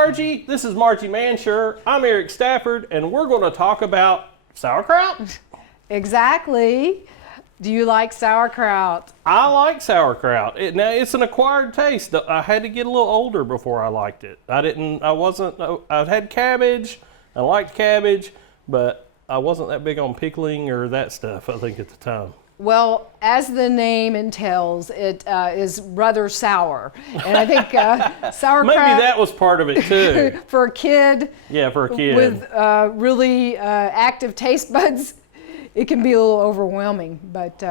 Margie. This is Margie Mansure. I'm Eric Stafford, and we're going to talk about sauerkraut. Exactly. Do you like sauerkraut? I like sauerkraut. Now, it's an acquired taste. I had to get a little older before I liked it. I'd had cabbage. I liked cabbage, but I wasn't that big on pickling or that stuff, I think, at the time. Well, as the name entails, it is rather sour. And I think sauerkraut... Maybe that was part of it, too. For a kid... Yeah, for a kid. With really active taste buds, it can be a little overwhelming. But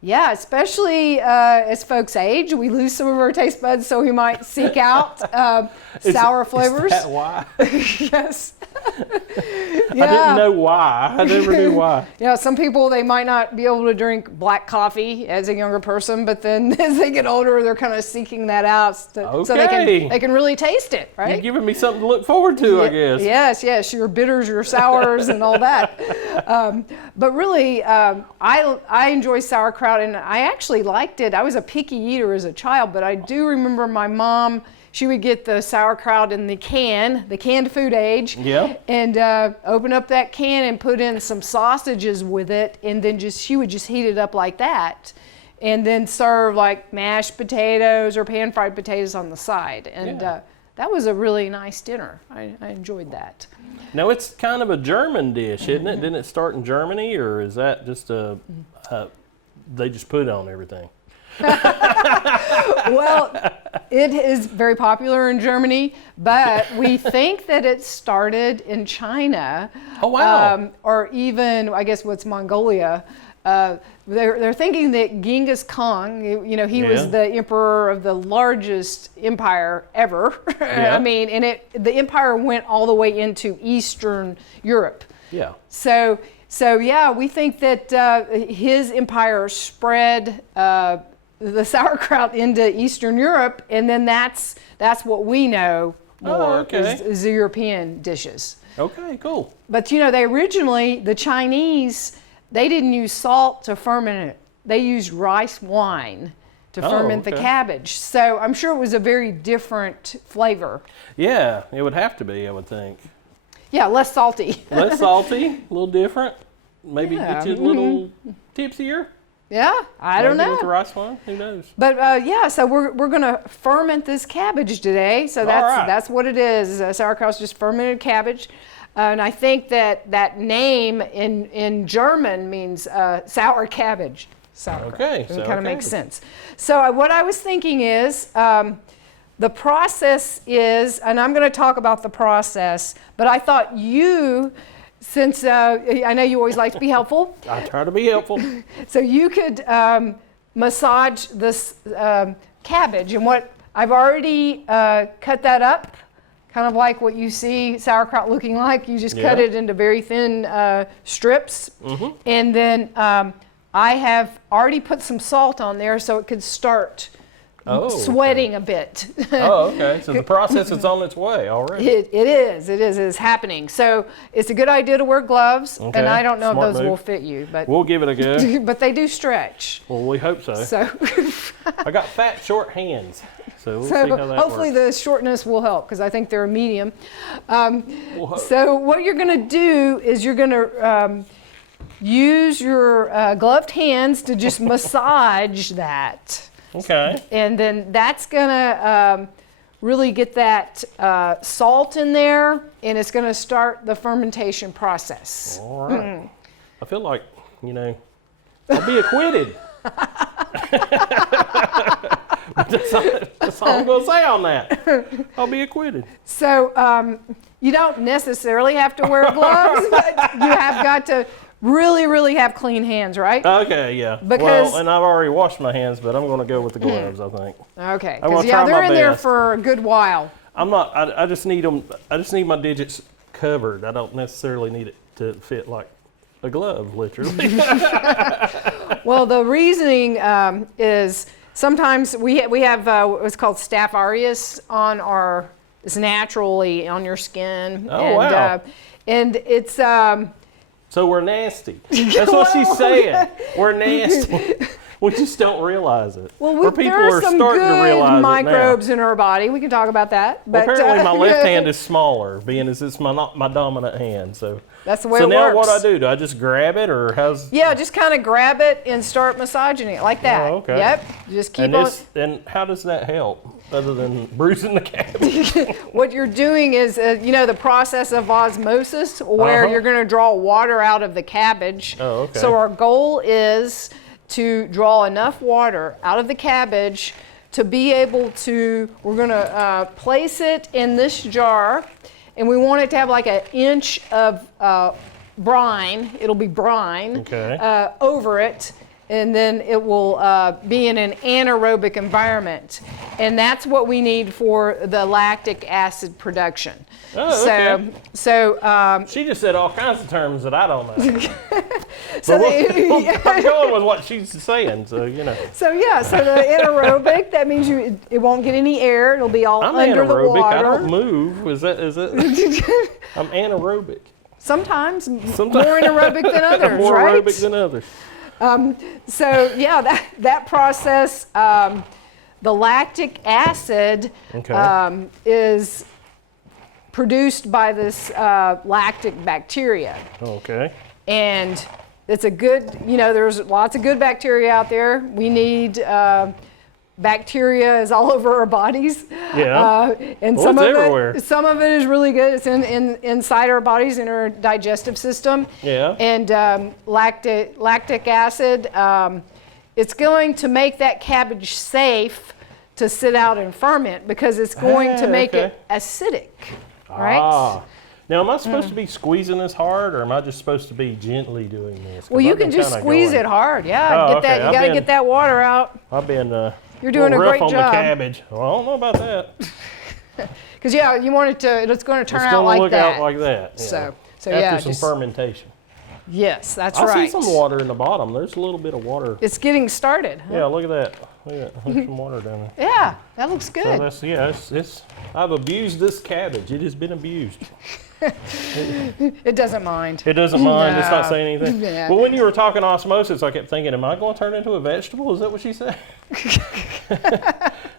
yeah, especially as folks age, we lose some of our taste buds, so we might seek out sour flavors. Is that why? Yes. Yeah. I didn't know why. I never knew why. Yeah, some people, they might not be able to drink black coffee as a younger person, but then as they get older, they're kind of seeking that out so they can really taste it, right? You're giving me something to look forward to, I guess. Yes, your bitters, your sours, and all that. But really, I enjoy sauerkraut, and I actually liked it. I was a picky eater as a child, but I do remember my mom, she would get the sauerkraut in the canned food age, and open up that can and put in some sausages with it, and then she would just heat it up like that, and then serve like mashed potatoes or pan-fried potatoes on the side. And that was a really nice dinner. I enjoyed that. Now, it's kind of a German dish, isn't it? Didn't it start in Germany, or is that just they just put it on everything? Well, it is very popular in Germany, but we think that it started in China. Oh, wow. Or even, I guess, what's Mongolia. They're thinking that Genghis Khan, he was the emperor of the largest empire ever. Yeah. I mean, and the empire went all the way into Eastern Europe. Yeah. So yeah, we think that his empire spread the sauerkraut into Eastern Europe, and then that's what we know more is the European dishes. Okay, cool. But they originally, the Chinese, they didn't use salt to ferment it. They used rice wine to ferment the cabbage. So I'm sure it was a very different flavor. Yeah, it would have to be, I would think. Yeah, less salty. Less salty, a little different. Maybe get you a little tipsier. Yeah, I don't know. With the rice wine, who knows? But so we're going to ferment this cabbage today. So that's what it is. Sauerkraut's just fermented cabbage. And I think that name in German means sour cabbage. Sauerkraut. Okay, so it kind of makes sense. So what I was thinking is the process is, and I'm going to talk about the process, but I thought since I know you always like to be helpful. I try to be helpful. So you could massage this cabbage, and what I've already cut that up, kind of like what you see sauerkraut looking like. You just cut it into very thin strips, and then I have already put some salt on there so it could start sweating a bit. Oh, okay. So the process is on its way already. It is happening. So it's a good idea to wear gloves, and I don't know if those will fit you, but we'll give it a go. But they do stretch. Well, we hope so. I got fat, short hands, so we'll see how that hopefully works. the shortness will help, because I think they're a medium. So what you're going to do is you're going to use your gloved hands to just massage that. Okay. And then that's going to really get that salt in there, and it's going to start the fermentation process. All right. I feel like, I'll be acquitted. That's all I'm going to say on that. I'll be acquitted. So you don't necessarily have to wear gloves, but you have got to really, really have clean hands, right? Okay, yeah. And I've already washed my hands, but I'm going to go with the gloves, I think. Okay, because they're in there for a good while. I just need them. I just need my digits covered. I don't necessarily need it to fit like a glove, literally. Well, the reasoning is sometimes we have what's called Staph aureus it's naturally on your skin. Oh, wow. And it's so we're nasty. That's what she's saying. We're nasty. We just don't realize it. Well, Or people there are are some starting to good realize microbes in our body. We can talk about that. Well, But apparently my left hand is smaller, being as it's my dominant hand. So that's the way so it now works. what do? Do I just grab it, or how's? Yeah, just kind of grab it and start massaging it like that. Oh, okay. Yep. Just keep And on. and how does that help, other than bruising the cabbage? What you're doing is, the process of osmosis, where Uh-huh. you're going to draw water out of the cabbage. Oh, okay. So our goal is to draw enough water out of the cabbage to be able to, we're going to place it in this jar, and we want it to have like an inch of brine, it'll be brine, Okay. over it, and then it will be in an anaerobic environment. And that's what we need for the lactic acid production. Oh, okay. So She just said all kinds of terms that I don't know. So I'm going with what she's saying, so So the anaerobic, that means it won't get any air. It'll be all I'm under the anaerobic. water. I don't move. Is it? I'm anaerobic. Sometimes more anaerobic than others, More right? aerobic than others. That process, the lactic acid Okay. is produced by this lactic bacteria. Okay. And it's a good, there's lots of good bacteria out there. We need bacteria is all over our bodies. Yeah. And Well, some it's of everywhere. it, some of it is really good. It's inside our bodies, in our digestive system. Yeah. And lactic acid, it's going to make that cabbage safe to sit out and ferment, because it's going to make okay. it acidic, right? Ah. Now, am I supposed to be squeezing this hard, or am I just supposed to be gently doing this? 'Cause Well, you I've can been just kinda squeeze going- it hard. Yeah, Oh, get that. okay. You got to get that water out. I've been You're doing a rough great on job. the cabbage. Well, I don't know about that. Because you want it to. It's going to turn It's out going to like look that. out like that. Yeah. So After yeah, some just, fermentation. yes, that's I right. see some water in the bottom. There's a little bit of water. It's getting started. Huh? Yeah, look at that. Look at that. There's some water down there. Yeah, that looks So good. it's I've abused this cabbage. It has been abused. It doesn't mind. It doesn't mind. It's not No. saying anything. Yeah. But when you were talking osmosis, I kept thinking, am I going to turn into a vegetable? Is that what she said?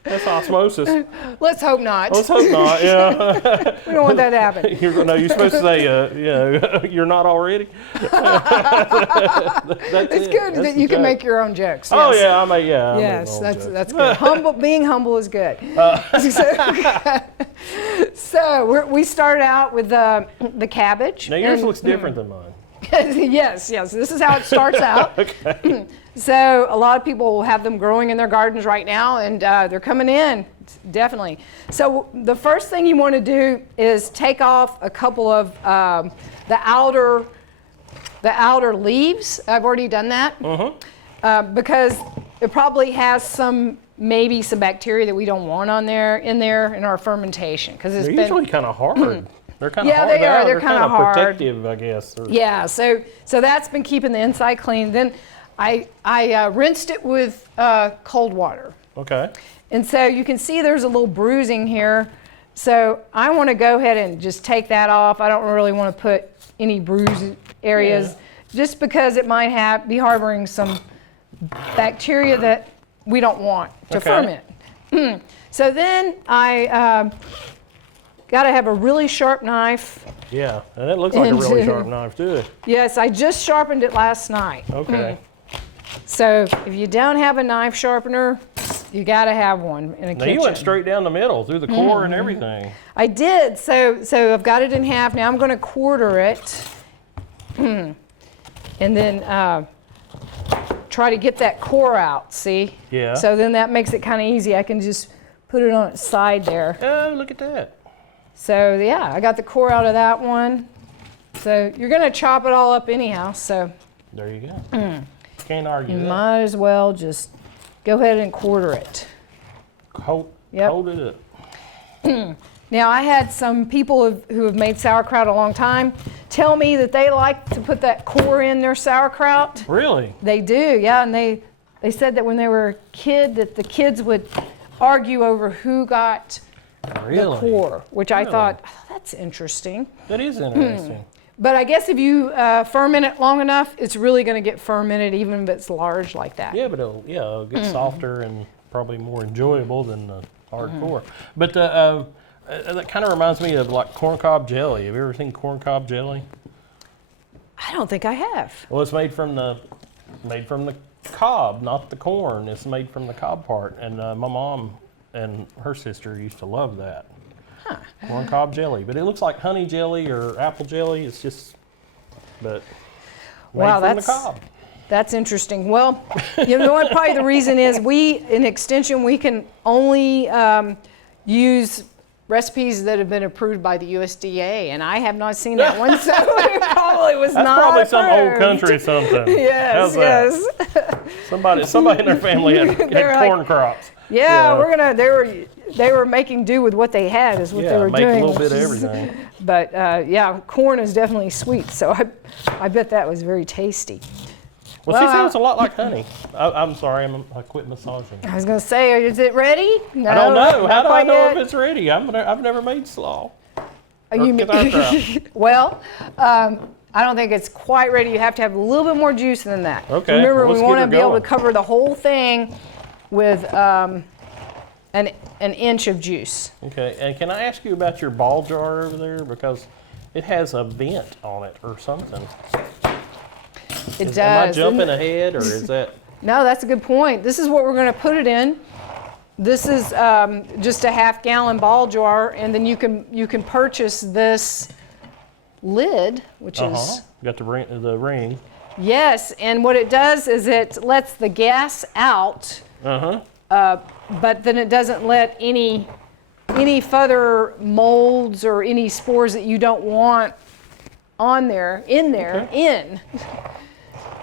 That's osmosis. Let's hope not. Let's hope not. Yeah. We don't want that to happen. You're supposed to say, you're not already. It's good that you can make your own jokes. Oh yes. yeah, I make yeah. I make Yes, my own jokes. that's good. Being humble is good. So we started out with the cabbage. Now yours and- looks different than mine. yes. This is how it starts out. Okay. So a lot of people will have them growing in their gardens right now, and they're coming in, definitely. So the first thing you want to do is take off a couple of the outer leaves. I've already done that because it probably has maybe some bacteria that we don't want in our fermentation, because it's They're been usually kind of hard. They're kind of Yeah, hard. they are. They're They're kinda kind of hard. protective, I guess. Or- Yeah, so that's been keeping the inside clean. Then I rinsed it with cold water. Okay. And so you can see there's a little bruising here. So I want to go ahead and just take that off. I don't really want to put any bruised areas, just because it might be harboring some bacteria that we don't want to ferment. So then I got to have a really sharp knife. Yeah, and it looks like a really sharp knife too. Yes, I just sharpened it last night. Okay. So if you don't have a knife sharpener, you got to have one in a Now kitchen. you went straight down the middle through the core and everything. I did. So I've got it in half. Now I'm going to quarter it, and then try to get that core out. See? Yeah. So then that makes it kind of easy. I can just put it on its side there. Oh, look at that. So yeah, I got the core out of that one. So you're going to chop it all up anyhow. So There you go. Can't argue you that. might as well just go ahead and quarter it. Hold Yep. it up. Now, I had some people who have made sauerkraut a long time tell me that they like to put that core in their sauerkraut. Really? They do, yeah, and they said that when they were a kid, that the kids would argue over who got Really? the core, which I Really? thought, oh, that's interesting. That is interesting. But I guess if you ferment it long enough, it's really going to get fermented even if it's large like that. Yeah, but it'll get softer and probably more enjoyable than the hardcore. But that kind of reminds me of like corncob jelly. Have you ever seen corncob jelly? I don't think I have. Well, it's made from the cob, not the corn. It's made from the cob part. And my mom and her sister used to love that. Huh. Corncob jelly. But it looks like honey jelly or apple jelly. It's just, but made from the cob. That's interesting. Well, you know what? Probably the reason is in Extension, we can only use recipes that have been approved by the USDA, and I have not seen that one, so it probably was That's not probably approved. Some old country something. Yes, yes. Somebody in their family had corn crops. Yeah, they were making do with what they had is what they were make doing. a little bit of everything. But yeah, corn is definitely sweet, so I bet that was very tasty. Well, she sounds a lot like honey. I'm sorry, I quit massaging. I was going to say, is it ready? No, I don't know. How do I know yet. if it's ready? I've never made slaw. Well, I don't think it's quite ready. You have to have a little bit more juice than that. Okay. Remember, well, we want to be able to cover the whole thing with an inch of juice. Okay. And can I ask you about your ball jar over there? Because it has a vent on it or something. It does. Am I jumping ahead, or is that? No, that's a good point. This is what we're going to put it in. This is just a half-gallon ball jar, and then you can purchase this lid, which is got the ring. Yes, and what it does is it lets the gas out. But then it doesn't let any further molds or any spores that you don't want in.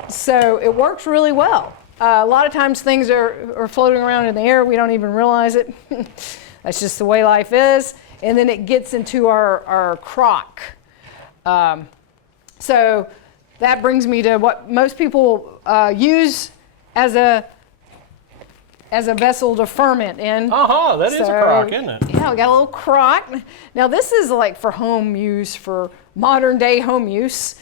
So it works really well. A lot of times things are floating around in the air. We don't even realize it. That's just the way life is. And then it gets into our crock. So that brings me to what most people use as a vessel to ferment in. That is a crock, isn't it? Yeah, we got a little crock. Now this is like for home use, for modern day home use.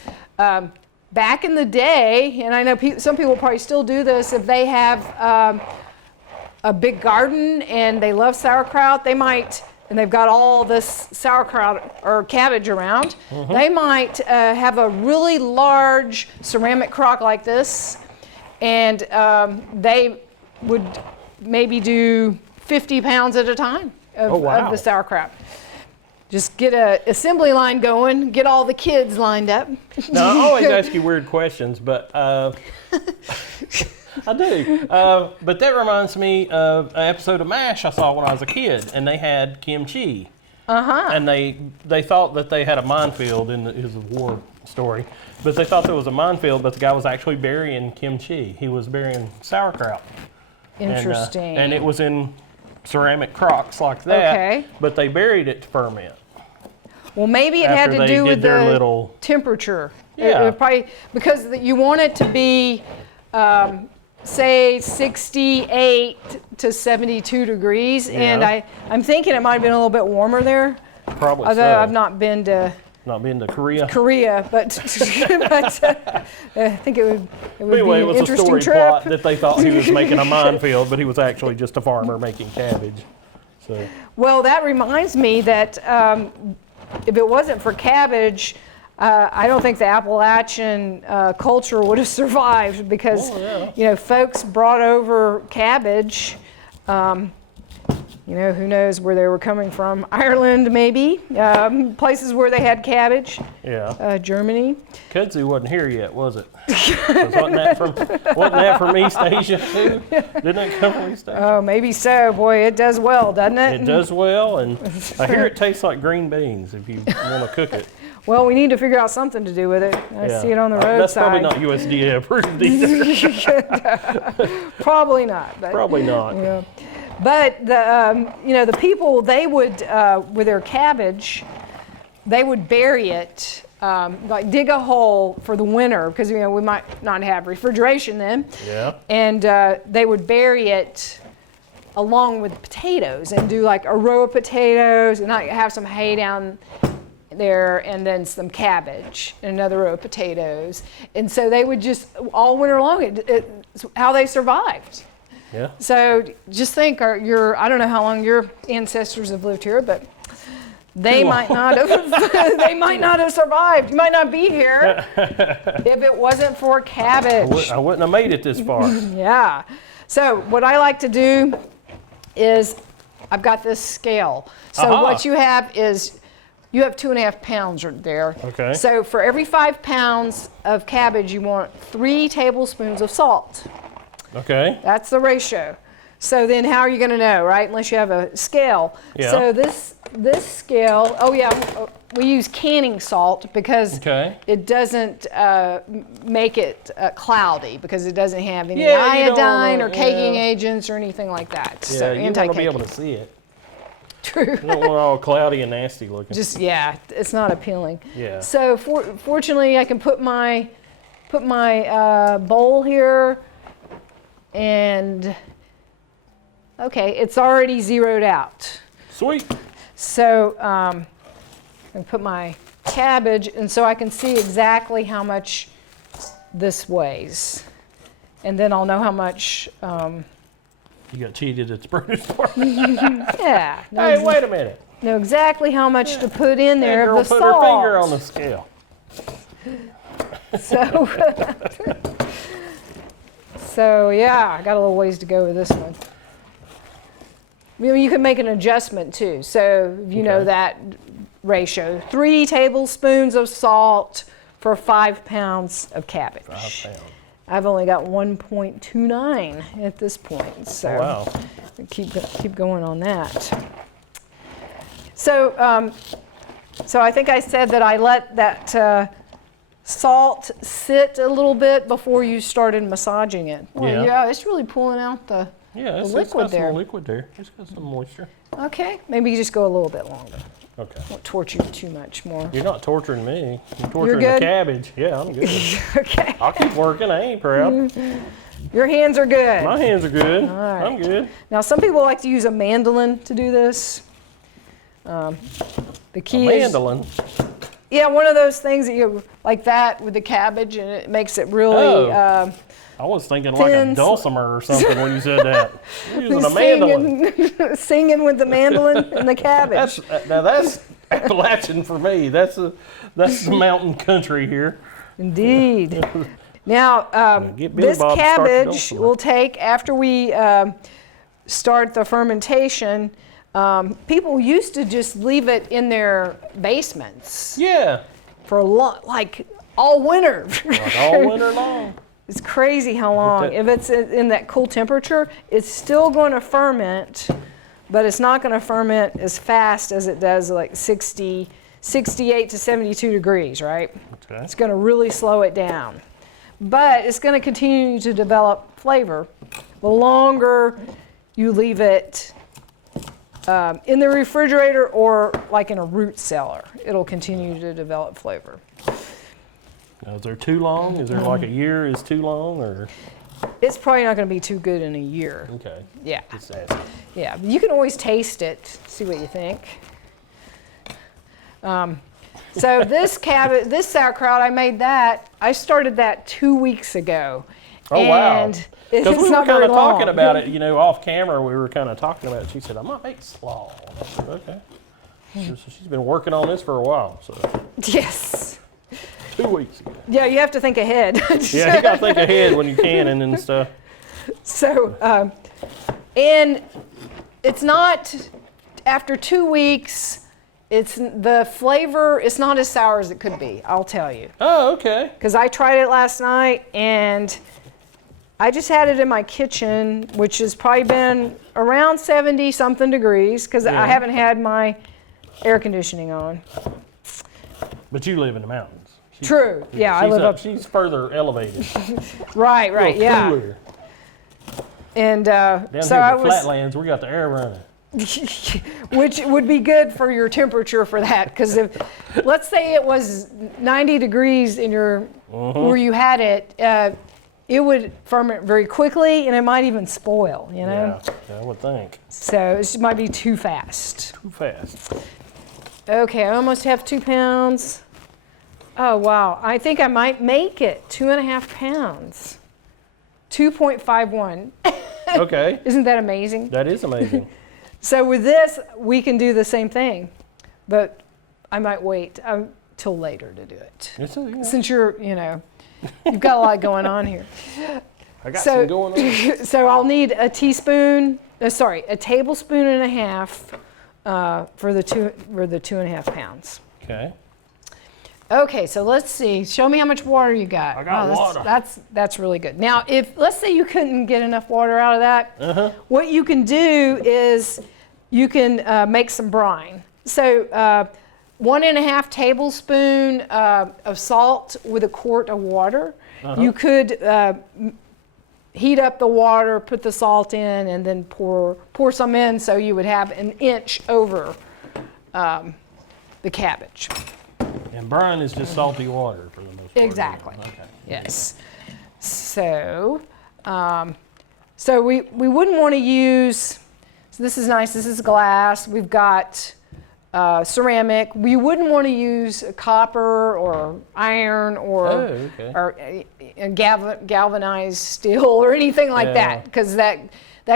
Back in the day, and I know some people probably still do this, if they have a big garden and they love sauerkraut, they might, and they've got all this sauerkraut or cabbage around, they might have a really large ceramic crock like this, and they would maybe do 50 pounds at a time of the sauerkraut. Just get an assembly line going, get all the kids lined up. Now, I always ask you weird questions, but I do. But that reminds me of an episode of MASH I saw when I was a kid, and they had kimchi. And they thought that they had a minefield, it was a war story, but they thought there was a minefield, but the guy was actually burying kimchi. He was burying sauerkraut. Interesting. And it was in ceramic crocks like that, but they buried it to ferment. Well, maybe it had to do with the temperature. Yeah. It probably, because you want it to be, say, 68 to 72 degreys, and I'm thinking it might have been a little bit warmer there. Probably although so. I've not been to Korea, but I think it would anyway, be it an was a interesting story trip. plot that they thought he was making a minefield, but he was actually just a farmer making cabbage. So. Well, that reminds me that if it wasn't for cabbage, I don't think the Appalachian culture would have survived because, folks brought over cabbage. Who knows where they were coming from? Ireland, maybe. Places where they had cabbage. Yeah. Germany. Kudzu wasn't here yet, was it? Wasn't that from East Asia too? Didn't that come from East Asia? Oh, maybe so. Boy, it does well, doesn't it? It does well, and I hear it tastes like green beans if you want to cook it. Well, we need to figure out something to do with it. I see it on the roadside. That's probably not USDA approved either. Probably not. But, probably not. Yeah. But the people, they would with their cabbage, they would bury it, like dig a hole for the winter because we might not have refrigeration then. Yeah. And they would bury it along with potatoes and do like a row of potatoes and have some hay down there, and then some cabbage and another row of potatoes. And so they would just, all winter long, it's how they survived. Yeah. So just think, I don't know how long your ancestors have lived here, but they might not have, they might not have survived. You might not be here if it wasn't for cabbage. I wouldn't have made it this far. Yeah. So what I like to do is, I've got this scale. So what you have is, you have 2.5 pounds right there. Okay. So for every 5 pounds of cabbage, you want 3 tablespoons of salt. Okay. That's the ratio. So then how are you going to know, right? Unless you have a scale. Yeah. So this scale, we use canning salt because it doesn't make it cloudy, because it doesn't have any iodine or caking agents or anything like that. Yeah, So you want to be able to see it. True. You don't want it all cloudy and nasty looking. Just, yeah, it's not appealing. Yeah. So fortunately, I can put my bowl here, and okay, it's already zeroed out. Sweet. So I'm gonna put my cabbage, and so I can see exactly how much this weighs, and then I'll know how much. You got cheated at the produce store. Yeah. Hey, wait a minute. Know exactly how much to put in there. That girl of the put salt. her finger on the scale. So yeah, I got a little ways to go with this one. You can make an adjustment too. So you know that ratio: 3 tablespoons of salt for 5 pounds of cabbage. 5 pounds. I've only got 1.29 at this point, so wow. keep going on that. So so I think I said that I let that salt sit a little bit before you started massaging it. Well, yeah, it's really pulling out the liquid it's got there. some liquid there. It's got some moisture. Okay, maybe you just go a little bit longer. Okay. Won't torture you too much more. You're not torturing me. You're torturing good? the cabbage. Yeah, I'm good. Okay. I'll keep working. I ain't proud. Your hands are good. My hands are good. All right. I'm good. Now, some people like to use a mandolin to do this. The key is, mandolin. yeah, one of those things that you like that with the cabbage, and it makes it really. I was thinking like a dulcimer or something when you said that. You're using a mandolin. Singing with the mandolin and the cabbage. That's Appalachian for me. That's the mountain country here. Indeed. Now, this cabbage will take, after we start the fermentation, people used to just leave it in their basements. Yeah. For a long, like all winter. Like all winter long. It's crazy how long. If it's in that cool temperature, it's still going to ferment, but it's not going to ferment as fast as it does like 68 to 72 degrees, right? Okay. It's going to really slow it down. But it's going to continue to develop flavor. The longer you leave it in the refrigerator or like in a root cellar, it'll continue to develop flavor. Now, is there too long? Is there like a year is too long, or? It's probably not going to be too good in a year. Okay. Yeah. Just asking. Yeah, but you can always taste it, see what you think. So this cabbage, this sauerkraut, I started that 2 weeks ago. Oh, wow. And because we were not kind very of talking long. about it, off camera. We were kind of talking about it. She said, "I might make slaw." I said, "Okay." So she's been working on this for a while. So. Yes. 2 weeks ago. Yeah, you have to think ahead. Yeah, you got to think ahead when you canning and stuff. So, and it's not, after 2 weeks, the flavor, it's not as sour as it could be, I'll tell you. Oh, okay. Because I tried it last night, and I just had it in my kitchen, which has probably been around 70-something degrees, because I haven't had my air conditioning on. But you live in the mountains. True. Yeah, I live up. She's further elevated. Right. Yeah. Cooler. And Down so here I in the was, flatlands, we got the air running. which would be good for your temperature for that, because if, let's say it was 90 degrees in your where you had it, it would ferment very quickly, and it might even spoil. Yeah, I would think. So it might be too fast. Too fast. Okay, I almost have 2 pounds. Oh, wow. I think I might make it 2.5 pounds. 2.51. Okay. Isn't that amazing? That is amazing. So with this, we can do the same thing, but I might wait till later to do it. Since you've got a lot going on here. I got some going on. So I'll need a tablespoon and a half for the 2.5 pounds. Okay. Okay, so let's see. Show me how much water you got. I got water. That's really good. Now, if let's say you couldn't get enough water out of that, what you can do is you can make some brine. So 1.5 tablespoon of salt with a quart of water. You could heat up the water, put the salt in, and then pour some in, so you would have an inch over the cabbage. And brine is just salty water for the most part. Exactly. Okay. Yes. So, so we wouldn't want to use. So this is nice. This is glass. We've got ceramic. We wouldn't want to use copper or iron or galvanized steel or anything like that, because that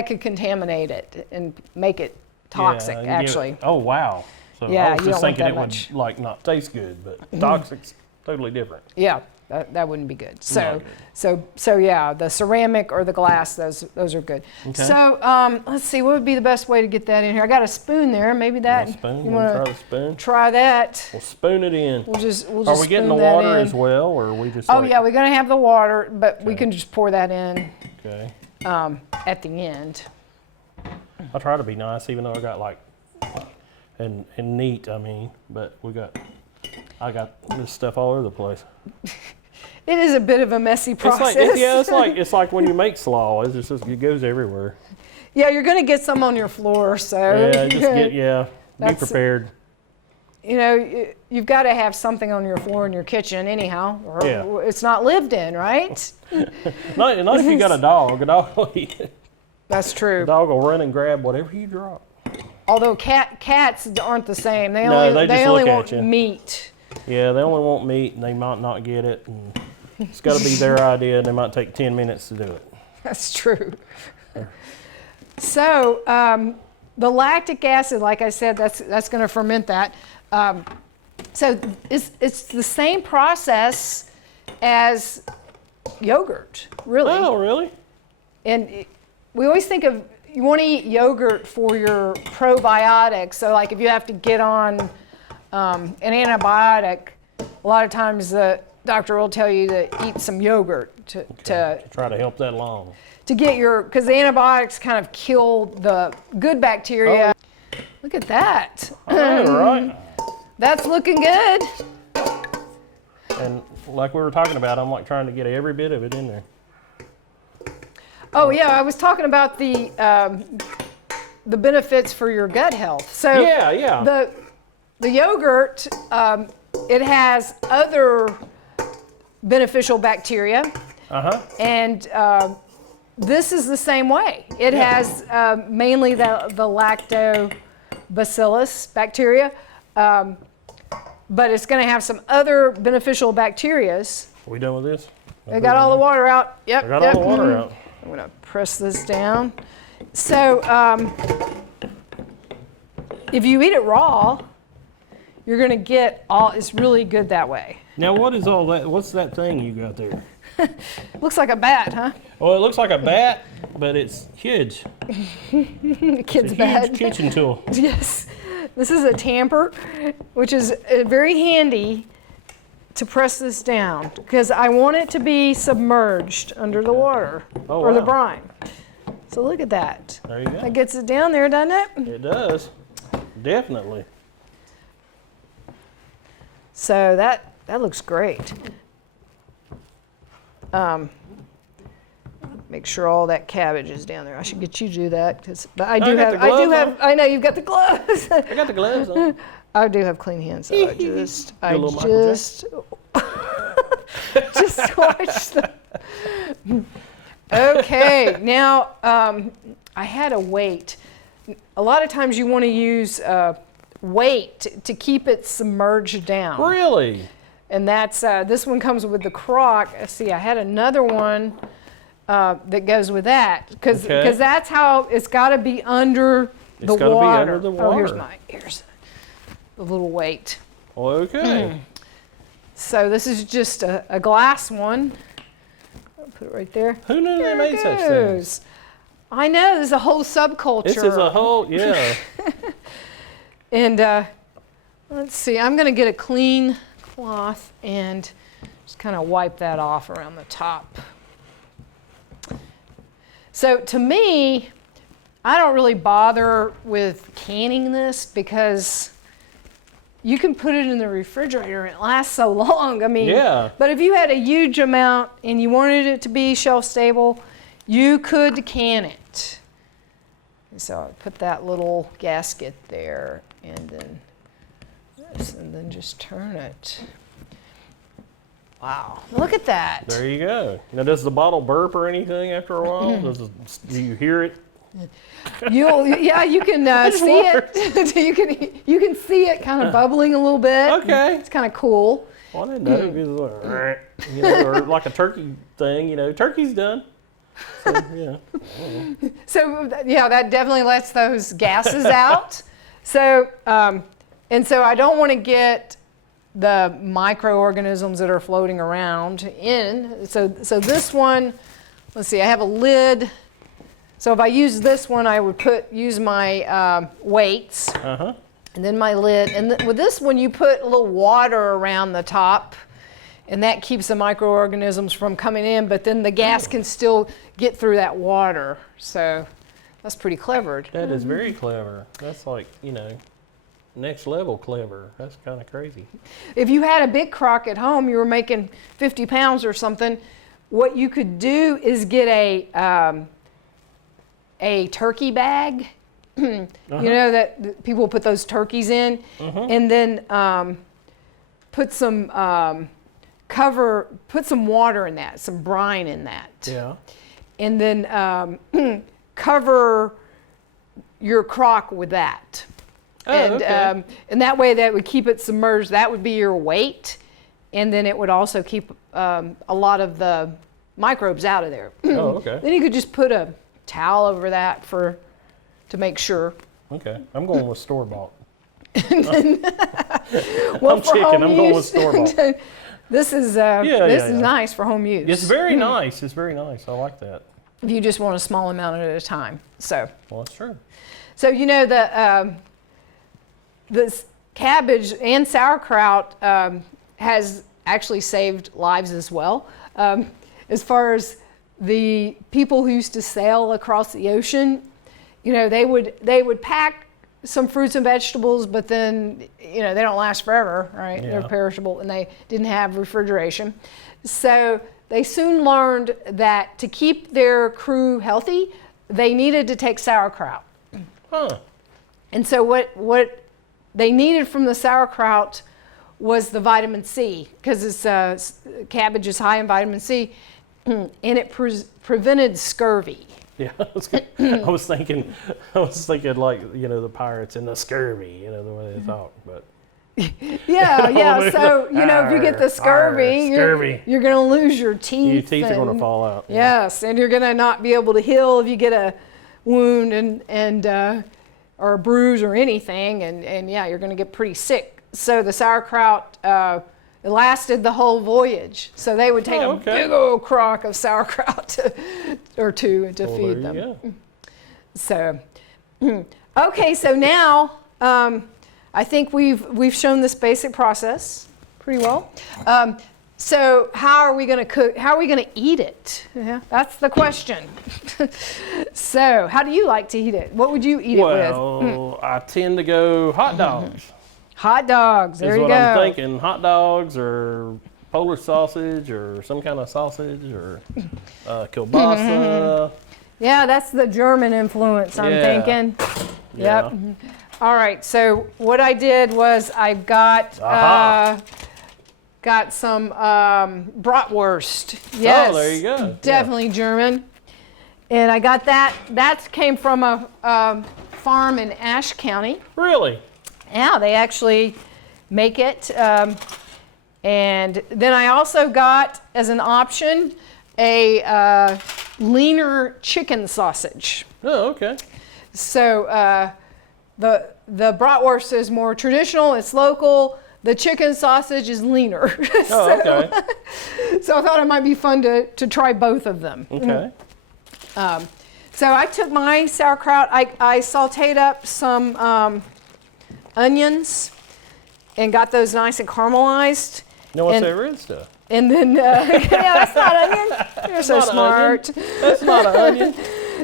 could contaminate it and make it toxic. Actually. Oh wow. So Yeah, I was you just don't want thinking that it much. would like not taste good, but toxic's totally different. Yeah, that wouldn't be good. Not So yeah, the ceramic or the glass, those are good. Okay. So let's see, what would be the best way to get that in here? I got a spoon there. Maybe that. A spoon? You You want to want try the spoon? to try that? We'll spoon it in. We'll just Are we getting the spoon that water in. as well, or are we just? Oh like, yeah, we're gonna have the water, but we Okay. can just pour that in Okay. at the end. I try to be nice, even though I got like and neat. I mean, but I got this stuff all over the place. It is a bit of a messy process. It's like when you make slaw. It's just it goes everywhere. Yeah, you're gonna get some on your floor, so Be That's- prepared. You've got to have something on your floor in your kitchen anyhow, or Yeah. it's not lived in, right? Not if you got a dog. A dog will eat it. That's true. The dog will run and grab whatever you drop. Although cats aren't the same. They No, only they just look at want you. meat. Yeah, they only want meat, and they might not get it. And it's got to be their idea, and they might take 10 minutes to do it. That's true. So the lactic acid, like I said, that's going to ferment that. So it's the same process as yogurt, really. Oh, really? And we always think of, you want to eat yogurt for your probiotics. So like if you have to get on an antibiotic, a lot of times the doctor will tell you to eat some yogurt to Try to help that along. get because the antibiotics kind of kill the good bacteria. Oh. Look at that. I know, right? That's looking good. And like we were talking about, I'm like trying to get every bit of it in there. Oh yeah, I was talking about the benefits for your gut health. So Yeah. the yogurt, it has other beneficial bacteria, and this is the same way. It has mainly the lactobacillus bacteria, but it's going to have some other beneficial bacterias. Are we done with this? I got all the water out. Yep. I got all the water out. I'm going to press this down. So if you eat it raw, you're going to get it's really good that way. Now, what is all that? What's that thing you got there? Looks like a bat, huh? Well, it looks like a bat, but it's huge. Kid's It's a bat. huge kitchen tool. Yes. This is a tamper, which is very handy to press this down because I want it to be submerged under the water or the wow. brine. So look at that. There you go. That gets it down there, doesn't it? It does. Definitely. So that looks great. Make sure all that cabbage is down there. I should get you to do that but I do got have. the gloves on. I know you've got the gloves. I got the gloves on. I do have clean hands. So I just little Michael just watch the. Okay, now I had a weight. A lot of times you want to use weight to keep it submerged down. Really? And that's, this one comes with the crock. Let's see, I had another one that goes with that. Because that's how it's got to be under the water. Be under the water. Oh, here's the little weight. Okay. So this is just a glass one. I'll put it right there. Who knew they made such things? I know, there's a whole subculture. This is a whole, yeah. And let's see, I'm going to get a clean cloth and just kind of wipe that off around the top. So to me, I don't really bother with canning this because you can put it in the refrigerator and it lasts so long. I mean, yeah. But if you had a huge amount and you wanted it to be shelf stable, you could can it. And so I put that little gasket there and then this, and then just turn it. Wow, look at that. There you go. Now, does the bottle burp or anything after a while? Do you hear it? Yeah, you can see it. you can see it kind of bubbling a little bit. Okay. It's kind of cool. Well, I didn't know. It was like, or like a turkey thing. Turkey's done. So, yeah. So yeah, that definitely lets those gases out. So and so I don't want to get the microorganisms that are floating around in. So this one, let's see, I have a lid. So if I use this one, I would use my weights, and then my lid. And with this one, you put a little water around the top, and that keeps the microorganisms from coming in, but then the gas can still get through that water. So that's pretty clever. That is very clever. That's like, next level clever. That's kind of crazy. If you had a big crock at home, you were making 50 pounds or something, what you could do is get a turkey bag, that people put those turkeys in, and then put some water in that, some brine in that. Yeah. And then cover your crock with that. Oh, and okay. And that way that would keep it submerged. That would be your weight, and then it would also keep a lot of the microbes out of there. Oh, okay. Then you could just put a towel over that to make sure. Okay, I'm going with store-bought. Well, I'm chicken. I'm going with store-bought. This is nice for home use. It's very nice. It's very nice. I like that. If you just want a small amount at a time. So. Well, that's true. So this cabbage and sauerkraut has actually saved lives as well. As far as the people who used to sail across the ocean, they would pack some fruits and vegetables, but then they don't last forever, right? Yeah. They're perishable, and they didn't have refrigeration. So they soon learned that to keep their crew healthy, they needed to take sauerkraut. Huh. And so what they needed from the sauerkraut was the vitamin C, because cabbage is high in vitamin C, and it prevented scurvy. Yeah, I was thinking like, the pirates and the scurvy, the way they talk, but. Yeah. So, if you get the scurvy, you're going to lose your teeth. Your teeth are going to fall out. Yes, and you're going to not be able to heal if you get a wound and or a bruise or anything, and you're going to get pretty sick. So the sauerkraut it lasted the whole voyage. So they would take a big old crock of sauerkraut or two to feed them. You go. So, okay, so now I think we've shown this basic process pretty well. So how are we going to cook? How are we going to eat it? Yeah, that's the question. So how do you like to eat it? What would you eat it with? Well, I tend to go hot dogs. Hot dogs. There you go. Is what I'm thinking. Hot dogs or Polish sausage or some kind of sausage or kielbasa. Yeah, that's the German influence, I'm thinking. Yeah. Yep. All right, so what I did was I got some bratwurst. Yes. Oh, there you go. Definitely German. And I got that. That came from a farm in Ashe County. Really? Yeah, they actually make it. And then I also got, as an option, a leaner chicken sausage. Oh, okay. So the bratwurst is more traditional, it's local. The chicken sausage is leaner. Oh, okay. So I thought it might be fun to try both of them. Okay. So I took my sauerkraut, I sauteed up some onions and got those nice and caramelized. No, what's And- that red stuff? And then, yeah, that's not onion. You're so not an smart. That's not an onion.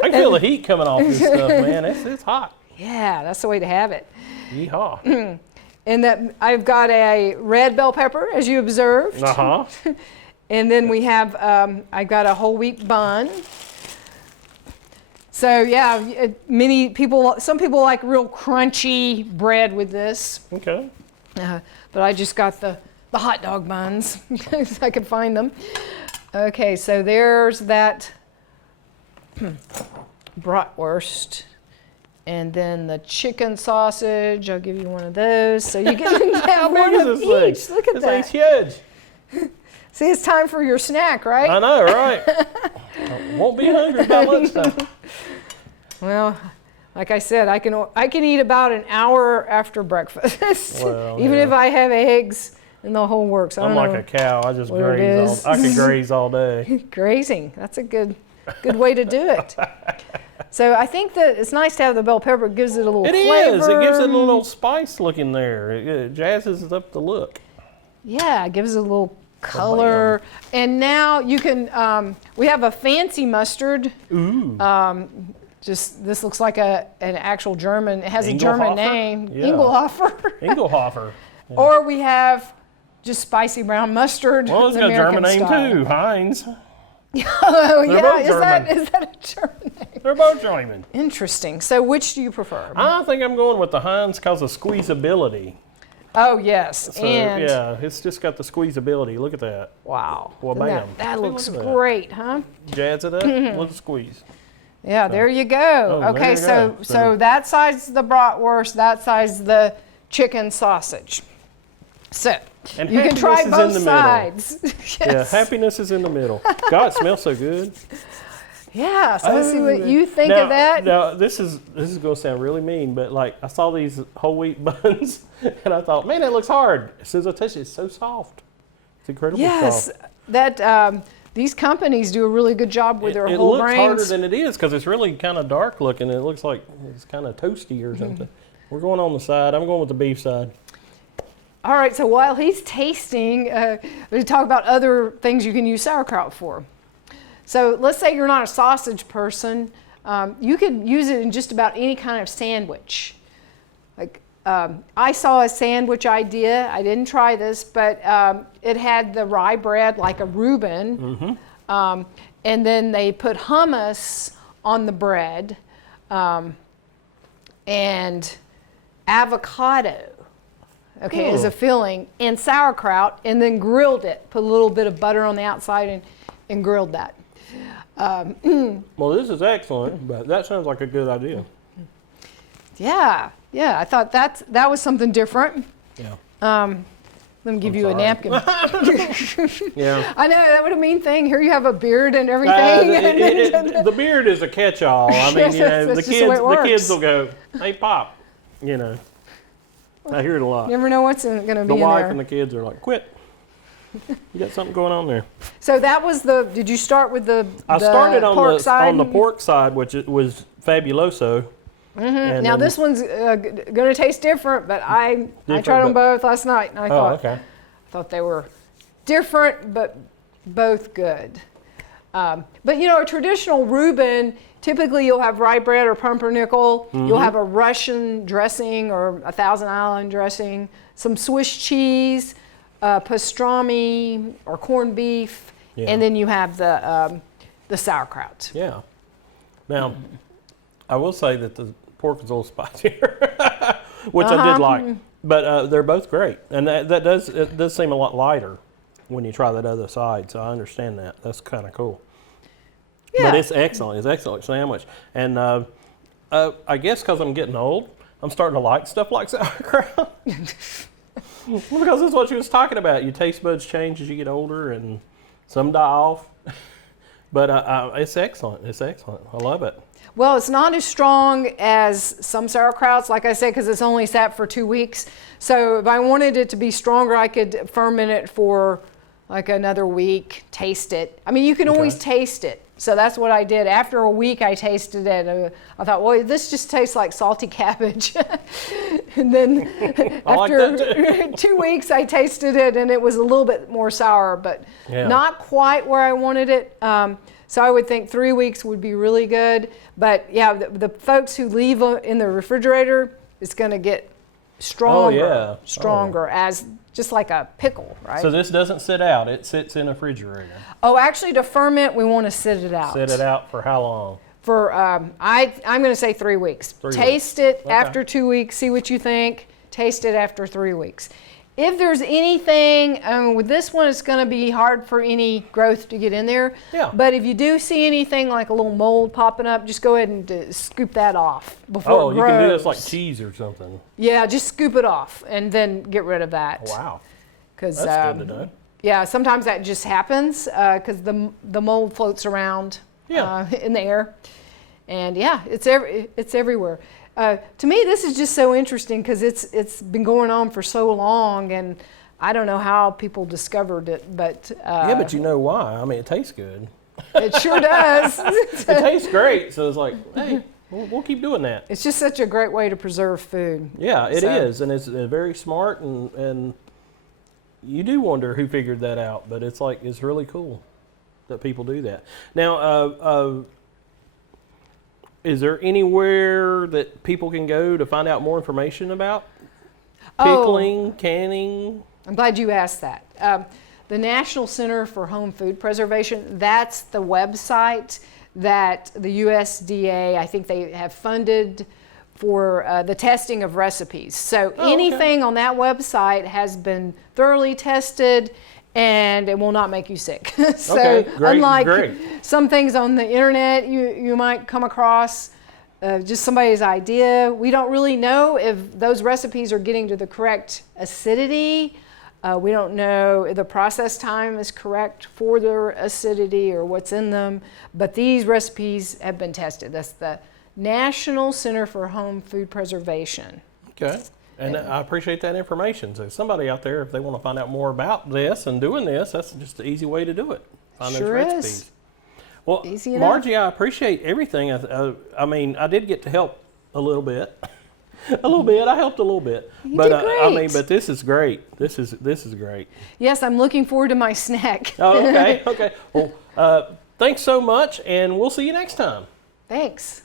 I can feel the heat coming off this stuff, man. It's hot. Yeah, that's the way to have it. Yeehaw. And that I've got a red bell pepper, as you observed. Uh-huh. And then we have, I got a whole wheat bun. So yeah, some people like real crunchy bread with this. Okay. But I just got the hot dog buns, because I could find them. Okay, so there's that bratwurst. And then the chicken sausage, I'll give you one of those. So you can have How one big of is this each. thing? Look at This that. thing's huge. See, it's time for your snack, right? I know, right? I won't be hungry by lunchtime. Well, like I said, I can eat about an hour after breakfast, Well, even yeah. if I have eggs and the whole works. I I'm don't like know. a cow. I just what it graze is. all. I can graze all day. Grazing. That's a good way to do it. So I think that it's nice to have the bell pepper. It gives it a little It flavor. is. It gives it a little spice looking there. It jazzes up the look. Yeah, it gives it a little color. And now you can. We have a fancy mustard. Ooh. This looks like an actual German. It has a German Engelhofer? name. Yeah. Engelhofer. Engelhofer. Yeah. Or we have just spicy brown mustard. Well, it's the got a German American name style. too. Heinz. Oh, They're yeah. both Is German. that a German name? They're both German. Interesting. So which do you prefer? I think I'm going with the Heinz because of squeezability. Oh, yes. So, and yeah, it's just got the squeezability. Look at that. wow. Well, Doesn't bam. That See, looks look at that. great, huh? Jazz it up. Little squeeze. Yeah, there you go. Oh, Okay, there you so go. so that side's the bratwurst, that side's the chicken sausage. So And you can try happiness is in both the sides. Yeah, Yes. happiness is in the middle. God, it smells so good. Yeah, so let's see what Oh, you think now, of that. Now, this is going to sound really mean, but like I saw these whole wheat buns, and I thought, man, that looks hard. As soon as I touch it, it's so soft. It's incredibly Yes, soft. that these companies do a really good job with their It whole looks harder grains. than it is because it's really kind of dark looking. It looks like it's kind of toasty or something. We're going on the side. I'm going with the beef side. All right, so while he's tasting, we talk about other things you can use sauerkraut for. So let's say you're not a sausage person. You could use it in just about any kind of sandwich. Like I saw a sandwich idea. I didn't try this, but it had the rye bread like a Reuben. And then they put hummus on the bread and avocado. Okay, as a filling, and sauerkraut, and then grilled it. Put a little bit of butter on the outside and grilled that. Well, this is excellent, but that sounds like a good idea. Yeah, I thought that was something different. Yeah. Let me give I'm you a sorry. napkin. Yeah. I know, that was a mean thing. Here you have a beard and everything. The beard is a catch-all. I mean, you know, That's the just the way it kids works. will go, "Hey, Pop," you know. I hear it a lot. You never know what's going to be The in wife there. and the kids are like, "Quit! You got something going on there." So that was did you start with the I started on pork the side? pork side, which it was fabuloso. And Now then- this one's going to taste different, but I Different, tried them but- both last night, and I Oh, okay. thought they were different, but both good. But you know, a traditional Reuben, typically you'll have rye bread or pumpernickel. You'll have a Russian dressing or a Thousand Island dressing, some Swiss cheese, pastrami or corned beef, Yeah. and then you have the sauerkraut. Yeah. Now, I will say that the pork is a little spicier, which I did like. But they're both great, and it does seem a lot lighter when you try that other side. So I understand that. That's kind of cool. Yeah. But it's excellent. It's an excellent sandwich, and I guess because I'm getting old, I'm starting to like stuff like sauerkraut. Because that's what she was talking about. Your taste buds change as you get older, and some die off. But it's excellent. It's excellent. I love it. Well, it's not as strong as some sauerkrauts, like I said, because it's only sat for 2 weeks. So if I wanted it to be stronger, I could ferment it for like another week, taste it. I mean, you can always taste it. So that's what I did. After a week, I tasted it. I thought, well, this just tastes like salty cabbage. And then after 2 weeks, I tasted it, and it was a little bit more sour, but not quite where I wanted it. So I would think 3 weeks would be really good. But yeah, the folks who leave in the refrigerator, it's going to get stronger as just like a pickle, right? So this doesn't sit out. It sits in a refrigerator. Oh, actually, to ferment, we want to sit it out. Sit it out for how long? For, I'm going to say 3 weeks. Taste it after 2 weeks, see what you think. Taste it after 3 weeks. If there's anything, with this one, it's going to be hard for any growth to get in there. Yeah. But if you do see anything like a little mold popping up, just go ahead and scoop that off before it grows. Oh, you can do this like cheese or something. Yeah, just scoop it off and then get rid of that. Wow. That's good to know. Yeah, sometimes that just happens because the mold floats around in the air. And yeah, it's everywhere. To me, this is just so interesting because it's been going on for so long, and I don't know how people discovered it, but yeah, but you know why? I mean, it tastes good. It sure does. It tastes great, so it's like, hey, we'll keep doing that. It's just such a great way to preserve food. Yeah, it is, and it's very smart, and you do wonder who figured that out, but it's really cool that people do that. Now, is there anywhere that people can go to find out more information about pickling, canning? I'm glad you asked that. The National Center for Home Food Preservation, that's the website that the USDA, I think they have funded for the testing of recipes. So anything on that website has been thoroughly tested, and it will not make you sick. So unlike some things on the internet you might come across, just somebody's idea, we don't really know if those recipes are getting to the correct acidity. We don't know if the process time is correct for their acidity or what's in them, but these recipes have been tested. That's the National Center for Home Food Preservation. Okay. And I appreciate that information. So somebody out there, if they want to find out more about this and doing this, that's just the easy way to do it. Find those recipes. Is. Well, Margie, I appreciate everything. I mean, I did get to help a little bit. A little bit. I helped a little bit. You did great. But this is great. This is great. Yes, I'm looking forward to my snack. Oh, okay. Okay. Well, thanks so much, and we'll see you next time. Thanks.